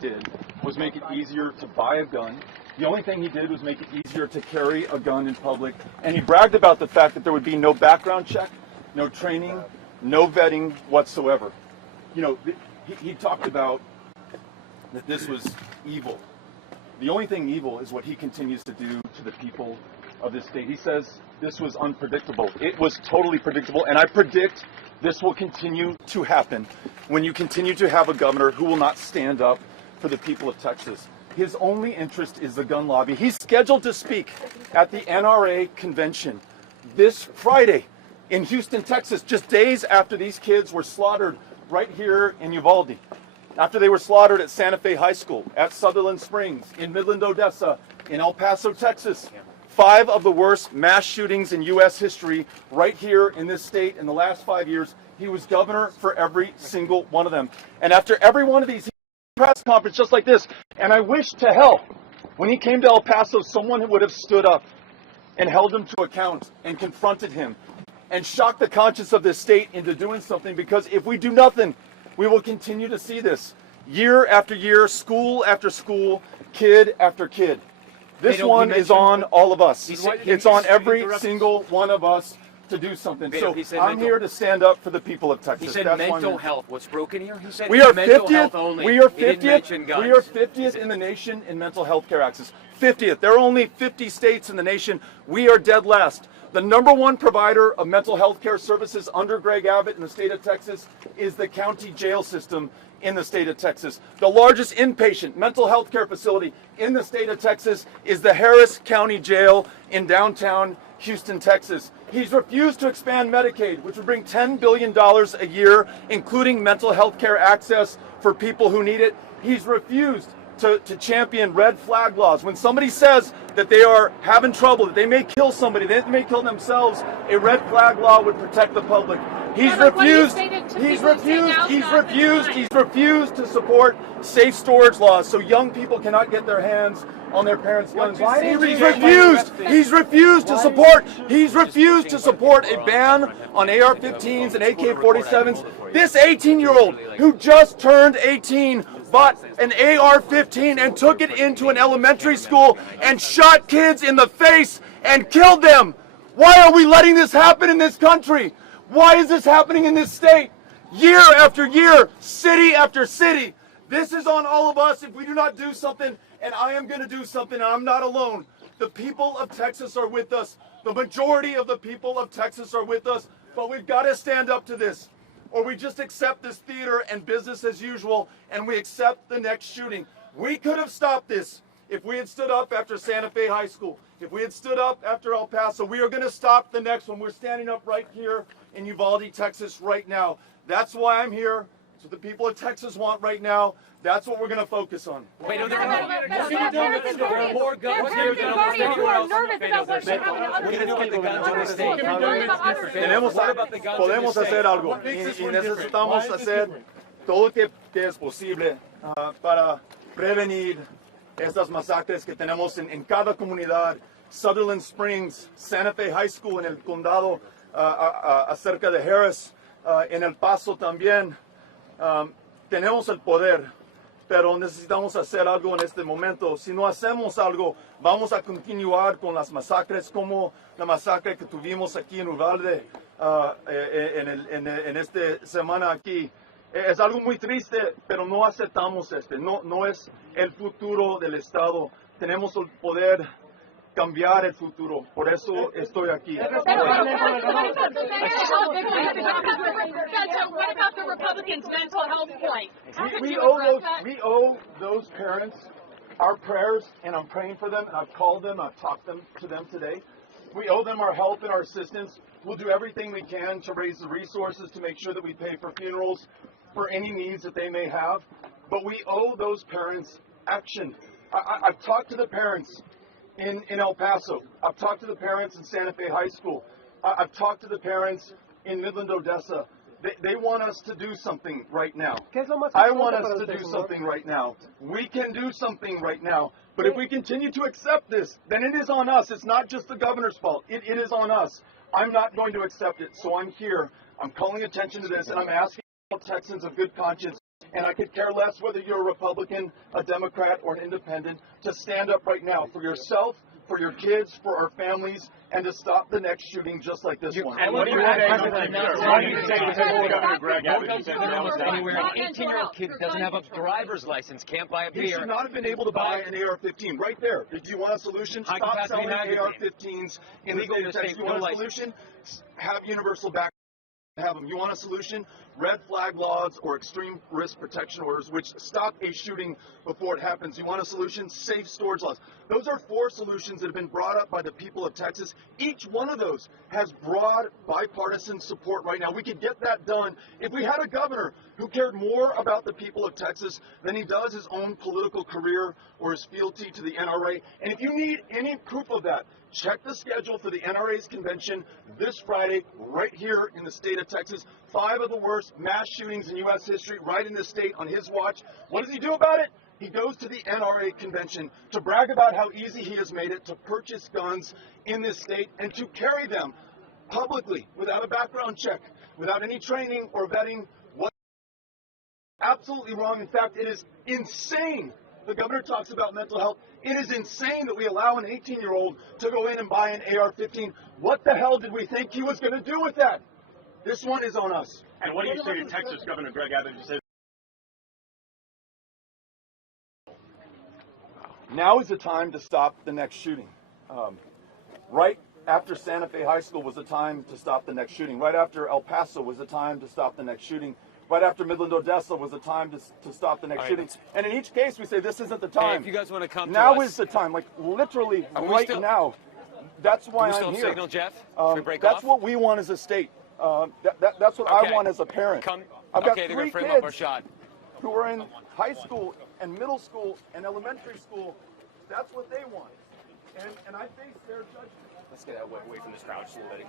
did was make it easier to buy a gun. The only thing he did was make it easier to carry a gun in public. And he bragged about the fact that there would be no background check, no training, no vetting whatsoever. You know, he talked about that this was evil. The only thing evil is what he continues to do to the people of this state. He says this was unpredictable. It was totally predictable, and I predict this will continue to happen when you continue to have a governor who will not stand up for the people of Texas. His only interest is the gun lobby. He's scheduled to speak at the NRA convention this Friday in Houston, Texas, just days after these kids were slaughtered right here in Uvalde. After they were slaughtered at Santa Fe High School, at Sutherland Springs, in Midland, Odessa, in El Paso, Texas. 5 of the worst mass shootings in U.S. history right here in this state in the last 5 years. He was governor for every single one of them. And after every one of these, he had a press conference just like this. And I wish to hell, when he came to El Paso, someone would have stood up and held him to account and confronted him and shocked the conscience of this state into doing something, because if we do nothing, we will continue to see this year after year, school after school, kid after kid. This one is on all of us. It's on every single one of us to do something. So I'm here to stand up for the people of Texas. He said mental health. What's broken here? He said we are mental 50th. Health only. We are He didn't 50th. mention guns. We are 50th in the nation in mental health care access. 50th. There are only 50 states in the nation. We are dead last. The #1 provider of mental health care services under Greg Abbott in the state of Texas is the county jail system in the state of Texas. The largest inpatient mental health care facility in the state of Texas is the Harris County Jail in downtown Houston, Texas. He's refused to expand Medicaid, which would bring $10 billion a year, including mental health care access for people who need it. He's refused to champion red flag laws. When somebody says that they are having trouble, that they may kill somebody, they may kill themselves, a red flag law would protect the public. He's refused to support safe storage laws so young people cannot get their hands on their parents' guns. He's refused to support a ban on AR-15s and AK-47s. This 18-year-old who just turned 18 bought an AR-15 and took it into an elementary school and shot kids in the face and killed them. Why are we letting this happen in this country? Why is this happening in this state? Year after year, city after city. This is on all of us if we do not do something, and I am going to do something, and I'm not alone. The people of Texas are with us. The majority of the people of Texas are with us, but we've got to stand up to this, or we just accept this theater and business as usual, and we accept the next shooting. We could have stopped this if we had stood up after Santa Fe High School, if we had stood up after El Paso. We are going to stop the next one. We're standing up right here in Uvalde, Texas right now. That's why I'm here. That's what the people of Texas want right now. That's what we're going to focus on. Wait, there are more guns here than almost anywhere else in the state. What are you doing with the guns in the state? Podemos hacer algo y necesitamos hacer todo lo que es posible para prevenir estas masacres que tenemos en cada comunidad. Sutherland Springs, Santa Fe High School en el condado acerca de Harris, en El Paso también. Tenemos el poder, pero necesitamos hacer algo en este momento. Si no hacemos algo, vamos a continuar con las masacres como la masacre que tuvimos aquí en Uvalde en esta semana aquí. Es algo muy triste, pero no aceptamos no es el futuro del Estado. Tenemos el poder cambiar el futuro. Por eso estoy aquí. What about the Republicans' mental health point? We owe those parents our prayers, and I'm praying for them, and I've called them, I've talked to them today. We owe them our help and our assistance. We'll do everything we can to raise the resources to make sure that we pay for funerals, for any needs that they may have. But we owe those parents action. I've talked to the parents in El Paso. I've talked to the parents in Santa Fe High School. I've talked to the parents in Midland, Odessa. They want us to do something right now. I want us to do something right now. We can do something right now. But if we continue to accept this, then it is on us. It's not just the governor's fault. It is on us. I'm not going to accept it. So I'm here. I'm calling attention to this, and I'm asking Texans of good conscience And I could care less whether you're a Republican, a Democrat, or an independent, to stand up right now for yourself, for your kids, for our families, and to stop the next shooting just like this one. And what do you say to Governor Greg Abbott? He said there was anywhere an 18-year-old kid that doesn't have a driver's license can't buy a beer. He should not have been able to buy an AR-15 right there. Do you want a solution? Stop selling AR-15s in the state of Texas. You want a solution? Have universal back. Have them. You want a solution? Red flag laws or extreme risk protection orders, which stop a shooting before it happens. You want a solution? Safe storage laws. Those are 4 solutions that have been brought up by the people of Texas. Each one of those has broad bipartisan support right now. We could get that done if we had a governor who cared more about the people of Texas than he does his own political career or his fealty to the NRA. And if you need any proof of that, check the schedule for the NRA's convention this Friday right here in the state of Texas. 5 of the worst mass shootings in U.S. history right in this state on his watch. What does he do about it? He goes to the NRA convention to brag about how easy he has made it to purchase guns in this state and to carry them publicly without a background check, without any training or vetting. What? Absolutely wrong. In fact, it is insane. The governor talks about mental health. It is insane that we allow an 18-year-old to go in and buy an AR-15. What the hell did we think he was going to do with that? This one is on us. And what do you say to Texas Governor Greg Abbott? You said now is the time to stop the next shooting. Right after Santa Fe High School was the time to stop the next shooting. Right after El Paso was the time to stop the next shooting. Right after Midland, Odessa was the time to stop the next shooting. And in each case, we say this isn't the time. Hey, if you guys want to come now to us, is the time, like literally right now. That's why I'm here. Signal, Jeff? Should we break that's off? what we want as a state. That's what I want as a parent. I've got 3 they're gonna frame kids up our shot. who are in high school and middle school and elementary school. That's what they want. And I face their judgment. Let's get away from this crowd just a little bit.